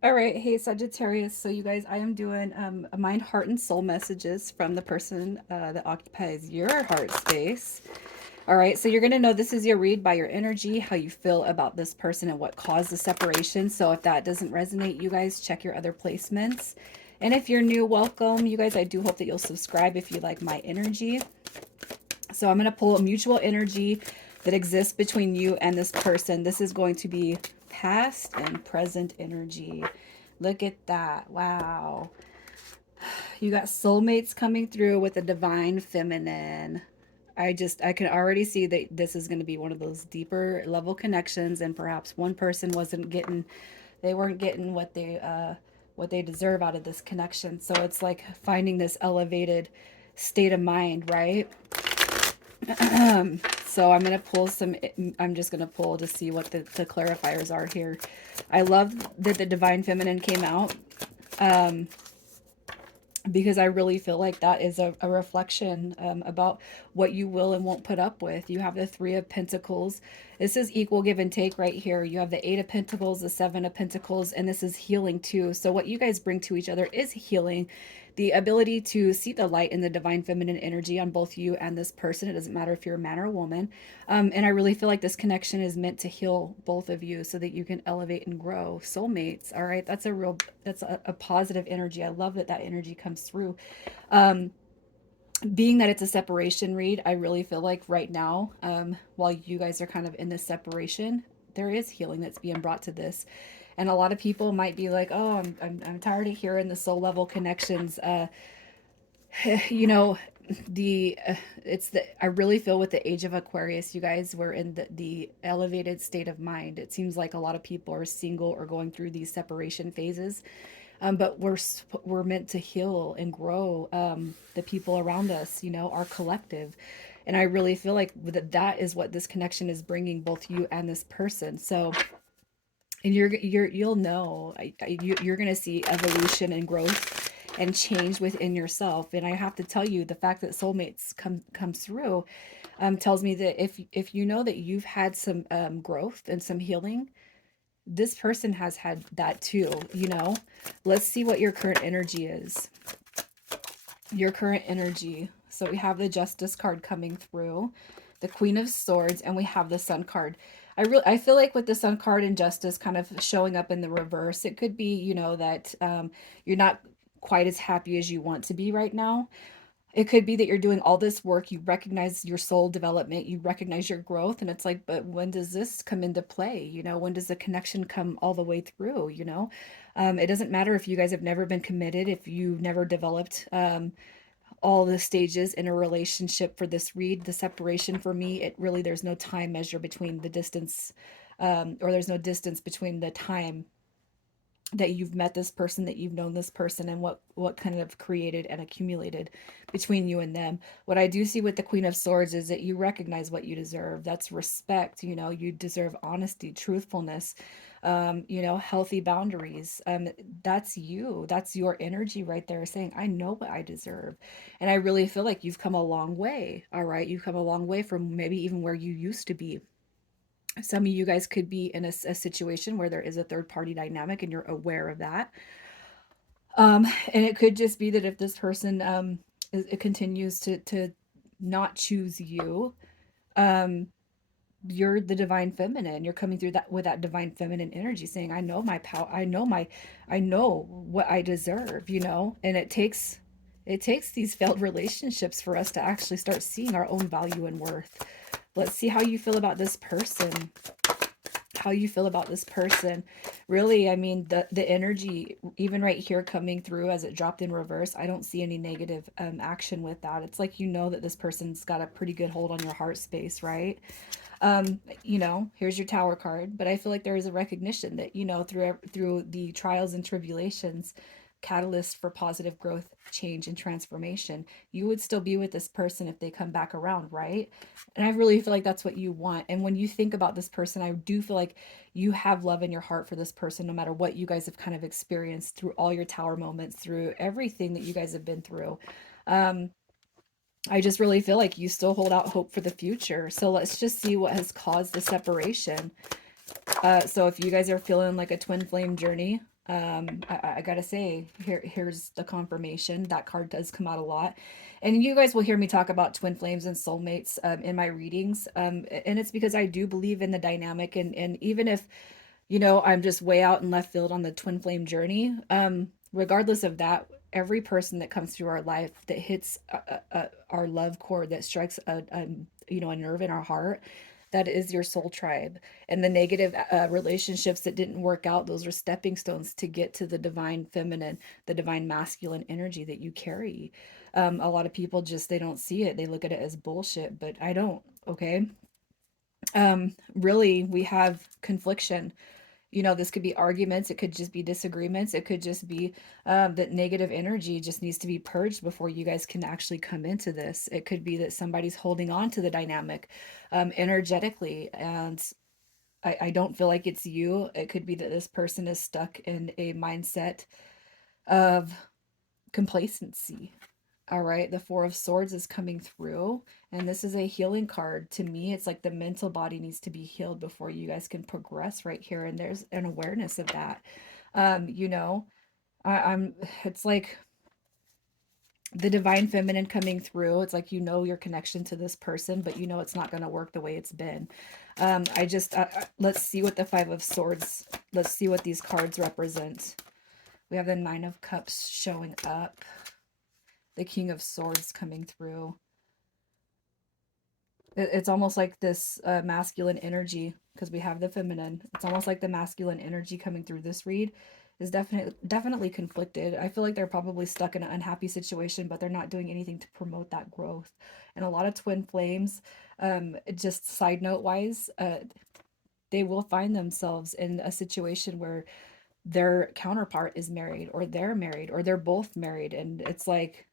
All right, hey Sagittarius. So you guys, I am doing a mind, heart, and soul messages from the person that occupies your heart space. All right, so you're gonna know this is your read by your energy, how you feel about this person, and what caused the separation. So if that doesn't resonate, you guys check your other placements. And if you're new, welcome, you guys. I do hope that you'll subscribe if you like my energy. So I'm gonna pull a mutual energy that exists between you and this person. This is going to be past and present energy. Look at that. Wow. You got soulmates coming through with a divine feminine. I can already see that this is going to be one of those deeper level connections, and perhaps one person they weren't getting what they deserve out of this connection. So it's like finding this elevated state of mind, right? So I'm just going to pull to see what the clarifiers are here. I love that the divine feminine came out. Um, because I really feel like that is a reflection about what you will and won't put up with. You have the Three of Pentacles. This is equal give and take right here. You have the Eight of Pentacles, the Seven of Pentacles, and this is healing too. So what you guys bring to each other is healing. The ability to see the light and the divine feminine energy on both you and this person. It doesn't matter if you're a man or a woman. And I really feel like this connection is meant to heal both of you so that you can elevate and grow. Soulmates, all right? That's a positive energy. I love that that energy comes through. Um, Being that it's a separation read, I really feel like right now, while you guys are kind of in this separation, there is healing that's being brought to this. And a lot of people might be like, oh, I'm tired of hearing the soul level connections. You know, it's the I really feel with the age of Aquarius, you guys were in the elevated state of mind. It seems like a lot of people are single or going through these separation phases, but we're meant to heal and grow the people around us, you know, our collective. And I really feel like that is what this connection is bringing both you and this person. So, and you'll know you're going to see evolution and growth and change within yourself. And I have to tell you, the fact that soulmates comes through tells me that if you know that you've had some growth and some healing, this person has had that too. You know, let's see what your current energy is. Your current energy. So we have the Justice card coming through, the Queen of Swords, and we have the Sun card. I feel like with the Sun card and Justice kind of showing up in the reverse, it could be, you know, that you're not quite as happy as you want to be right now. It could be that you're doing all this work, you recognize your soul development, you recognize your growth, and it's like, but when does this come into play? You know, when does the connection come all the way through? You know, it doesn't matter if you guys have never been committed, if you've never developed all the stages in a relationship for this read. The separation for me, it really, there's no time measure between the distance, or there's no distance between the time that you've met this person, that you've known this person, and what kind of created and accumulated between you and them. What I do see with the Queen of Swords is that you recognize what you deserve. That's respect. You know, you deserve honesty, truthfulness, you know, healthy boundaries. That's you. That's your energy right there, saying, I know what I deserve. And I really feel like you've come a long way. All right, you've come a long way from maybe even where you used to be. Some of you guys could be in a situation where there is a third party dynamic and you're aware of that. And it could just be that if this person it continues to not choose you, um, you're the divine feminine. You're coming through that with that divine feminine energy, saying, I know my power, I know what I deserve, you know. And it takes these failed relationships for us to actually start seeing our own value and worth. Let's see how you feel about this person. How you feel about this person. Really, I mean, the energy, even right here coming through as it dropped in reverse, I don't see any negative action with that. It's like, you know, that this person's got a pretty good hold on your heart space, right? You know, here's your Tower card, but I feel like there is a recognition that, you know, through the trials and tribulations, catalyst for positive growth, change, and transformation, you would still be with this person if they come back around, right? And I really feel like that's what you want. And when you think about this person, I do feel like you have love in your heart for this person, no matter what you guys have kind of experienced through all your Tower moments, through everything that you guys have been through. Um, I just really feel like you still hold out hope for the future. So let's just see what has caused the separation. So if you guys are feeling like a twin flame journey, I gotta say, here's the confirmation. That card does come out a lot. And you guys will hear me talk about twin flames and soulmates in my readings. And it's because I do believe in the dynamic. And even if, you know, I'm just way out in left field on the twin flame journey, regardless of that, every person that comes through our life that hits our love chord, that strikes you know, a nerve in our heart, that is your soul tribe. And the negative relationships that didn't work out, those are stepping stones to get to the divine feminine, the divine masculine energy that you carry. A lot of people just, they don't see it, they look at it as bullshit, but I don't. Okay. Really, we have confliction. You know, this could be arguments, it could just be disagreements, it could just be that negative energy just needs to be purged before you guys can actually come into this. It could be that somebody's holding on to the dynamic energetically, and I don't feel like it's you. It could be that this person is stuck in a mindset of complacency. All right, the Four of Swords is coming through, and this is a healing card. To me, it's like the mental body needs to be healed before you guys can progress right here, and there's an awareness of that. You know, I'm, it's like the divine feminine coming through. It's like, you know, your connection to this person, but you know it's not going to work the way it's been. Let's see what the Five of Swords, let's see what these cards represent. We have the Nine of Cups showing up, the King of Swords coming through. It's almost like this masculine energy, because we have the feminine. It's almost like the masculine energy coming through this read is definitely conflicted. I feel like they're probably stuck in an unhappy situation, but they're not doing anything to promote that growth. And a lot of twin flames, just side note wise, they will find themselves in a situation where their counterpart is married, or they're married, or they're both married, and it's like,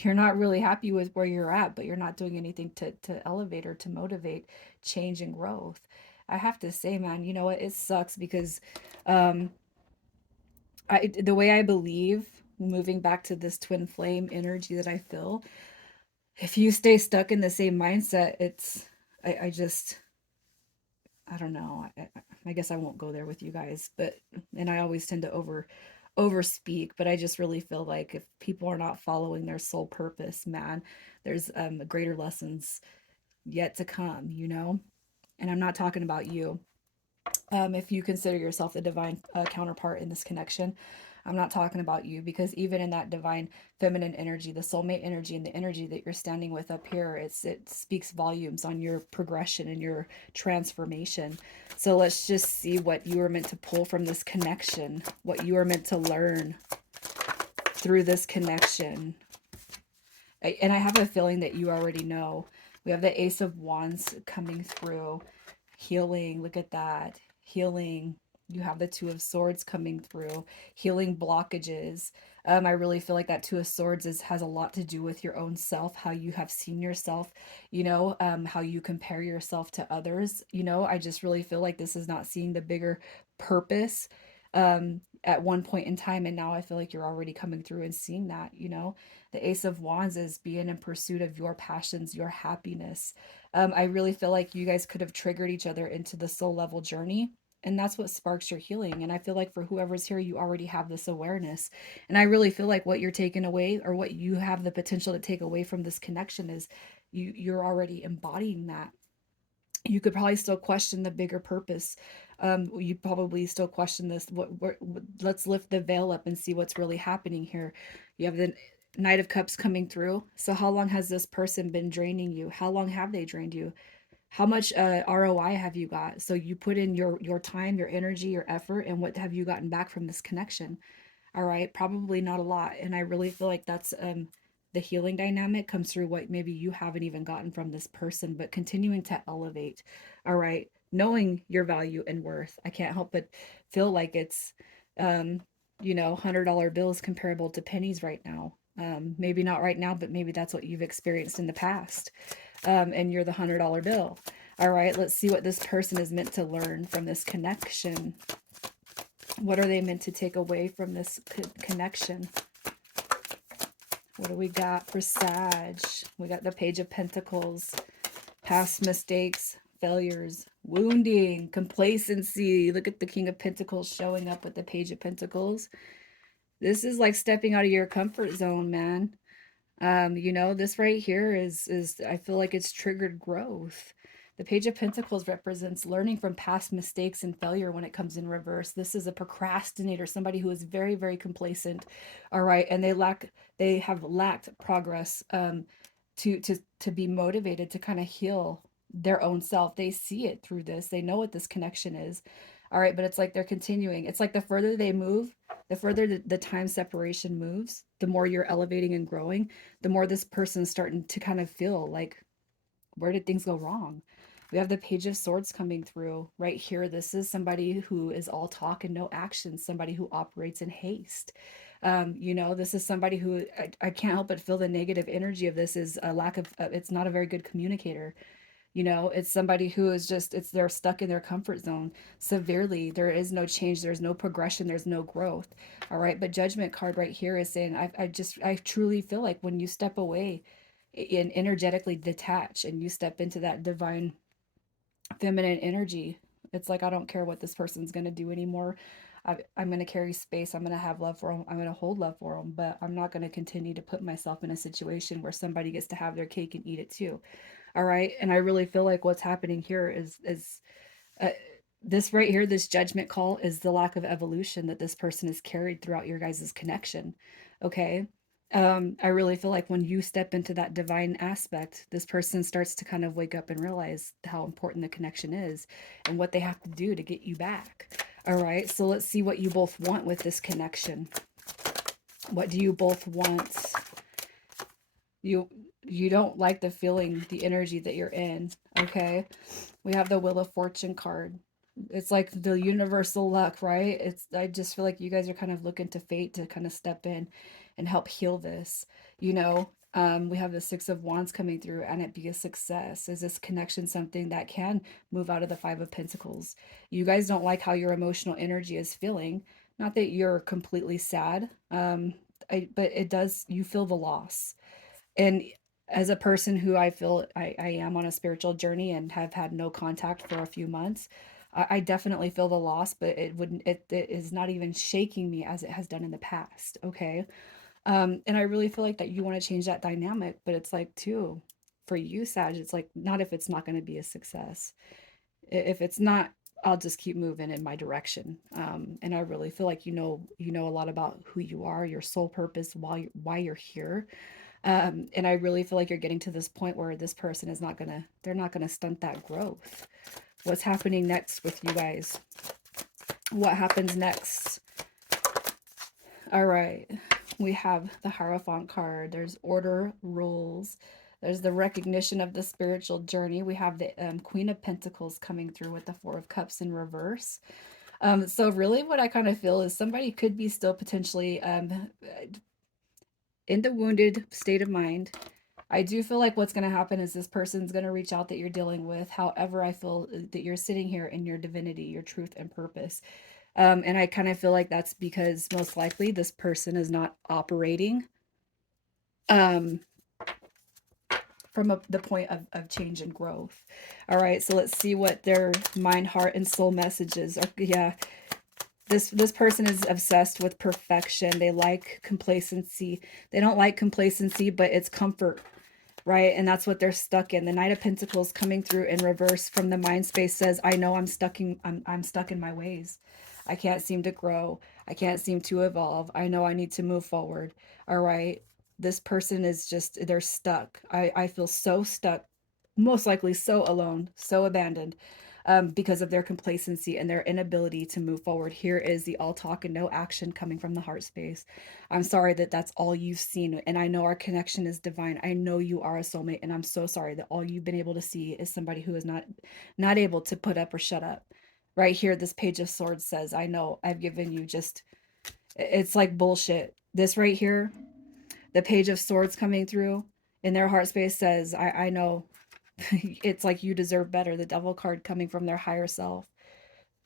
you're not really happy with where you're at, but you're not doing anything to elevate or to motivate change and growth. I have to say, man, you know what? It sucks because um the way I believe, moving back to this twin flame energy that I feel, if you stay stuck in the same mindset, it's I just I don't know. I guess I won't go there with you guys, but and I always tend to overspeak, but I just really feel like if people are not following their soul purpose, man, there's greater lessons yet to come, you know? And I'm not talking about you. If you consider yourself the divine counterpart in this connection, I'm not talking about you, because even in that divine feminine energy, the soulmate energy, and the energy that you're standing with up here, it speaks volumes on your progression and your transformation. So let's just see what you are meant to pull from this connection, what you are meant to learn through this connection. And I have a feeling that you already know. We have the Ace of Wands coming through. Healing, look at that. Healing. You have the Two of Swords coming through. Healing blockages. I really feel like that Two of Swords has a lot to do with your own self, how you have seen yourself, you know, how you compare yourself to others. You know, I just really feel like this is not seeing the bigger purpose at one point in time. And now I feel like you're already coming through and seeing that, you know. The Ace of Wands is being in pursuit of your passions, your happiness. I really feel like you guys could have triggered each other into the soul level journey. And that's what sparks your healing. And I feel like for whoever's here, you already have this awareness. And I really feel like what you're taking away, or what you have the potential to take away from this connection, is you're already embodying that. You could probably still question the bigger purpose. You probably still question this. Let's lift the veil up and see what's really happening here. You have the Knight of Cups coming through. So how long has this person been draining you? How long have they drained you? How much ROI have you got? So you put in your time, your energy, your effort, and what have you gotten back from this connection? All right, probably not a lot. And I really feel like that's the healing dynamic comes through what maybe you haven't even gotten from this person, but continuing to elevate. All right, knowing your value and worth. I can't help but feel like it's um, you know, $100 bills comparable to pennies right now. Maybe not right now, but maybe that's what you've experienced in the past. And you're the $100 bill. All right, let's see what this person is meant to learn from this connection. What are they meant to take away from this connection? What do we got for Sag? We got the Page of Pentacles, past mistakes, failures, wounding, complacency. Look at the King of Pentacles showing up with the Page of Pentacles. This is like stepping out of your comfort zone, man. You know, this right here is I feel like it's triggered growth. The Page of Pentacles represents learning from past mistakes and failure when it comes in reverse. This is a procrastinator, somebody who is very, very complacent. All right, and they have lacked progress to be motivated to kind of heal their own self. They see it through this. They know what this connection is. All right, but it's like they're continuing. It's like the further they move, the further the time separation moves, the more you're elevating and growing, the more this person's starting to kind of feel like, where did things go wrong? We have the Page of Swords coming through right here. This is somebody who is all talk and no action, somebody who operates in haste. You know, this is somebody who I can't help but feel the negative energy of this is a lack of, it's not a very good communicator. You know, it's somebody who is just, it's they're stuck in their comfort zone severely. There is no change, there's no progression, there's no growth. All right, but Judgment card right here is saying I truly feel like when you step away and energetically detach and you step into that divine feminine energy, it's like I don't care what this person's going to do anymore. I'm going to carry space. I'm going to have love for them. I'm going to hold love for them, but I'm not going to continue to put myself in a situation where somebody gets to have their cake and eat it too. All right. And I really feel like what's happening here is uh, this right here, this judgment call is the lack of evolution that this person has carried throughout your guys' connection. Okay. I really feel like when you step into that divine aspect, this person starts to kind of wake up and realize how important the connection is and what they have to do to get you back. All right. So let's see what you both want with this connection. What do you both want? You you don't like the feeling, the energy that you're in. Okay. We have the Wheel of Fortune card. It's like the universal luck, right? It's I just feel like you guys are kind of looking to fate to kind of step in and help heal this. You know, we have the Six of Wands coming through and it be a success. Is this connection something that can move out of the Five of Pentacles? You guys don't like how your emotional energy is feeling. Not that you're completely sad, but it does, you feel the loss. And as a person who I feel I am on a spiritual journey and have had no contact for a few months, I definitely feel the loss, but it is not even shaking me as it has done in the past. Okay. And I really feel like that you want to change that dynamic, but it's like too, for you, Sag, it's like not if it's not going to be a success. If it's not, I'll just keep moving in my direction. And I really feel like you know a lot about who you are, your soul purpose, why you're here. And I really feel like you're getting to this point where this person is not gonna, they're not gonna stunt that growth. What's happening next with you guys? What happens next? All right, we have the Hierophant card. There's order, rules. There's the recognition of the spiritual journey. We have the Queen of Pentacles coming through with the Four of Cups in reverse. So really what I kind of feel is somebody could be still potentially in the wounded state of mind. I do feel like what's going to happen is this person's going to reach out that you're dealing with. However, I feel that you're sitting here in your divinity, your truth and purpose. And I kind of feel like that's because most likely this person is not operating um, from the point of change and growth. All right, so let's see what their mind, heart, and soul messages are. Yeah, this person is obsessed with perfection. They like complacency. They don't like complacency, but it's comfort, right? And that's what they're stuck in. The Knight of Pentacles coming through in reverse from the mind space says, I know I'm stuck in my ways. I can't seem to grow. I can't seem to evolve. I know I need to move forward. All right. This person is just, they're stuck. I feel so stuck, most likely so alone, so abandoned. Because of their complacency and their inability to move forward. Here is the all talk and no action coming from the heart space. I'm sorry that that's all you've seen. And I know our connection is divine. I know you are a soulmate. And I'm so sorry that all you've been able to see is somebody who is not able to put up or shut up. Right here, this Page of Swords says, I know I've given you just, it's like bullshit. This right here, the Page of Swords coming through in their heart space says, I know it's like you deserve better. The Devil card coming from their higher self.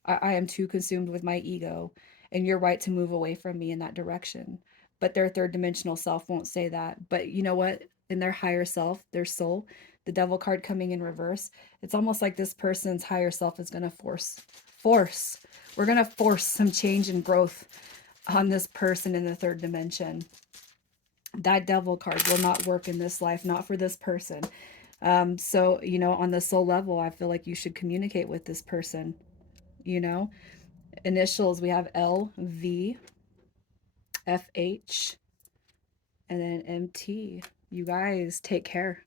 I am too consumed with my ego, and you're right to move away from me in that direction. But their third dimensional self won't say that. But you know what? In their higher self, their soul, the devil card coming in reverse. It's almost like this person's higher self is going to force. We're going to force some change and growth on this person in the third dimension. That devil card will not work in this life, not for this person. So, you know, on the soul level, I feel like you should communicate with this person, you know. Initials, we have L, V, F, H, and then MT. You guys take care.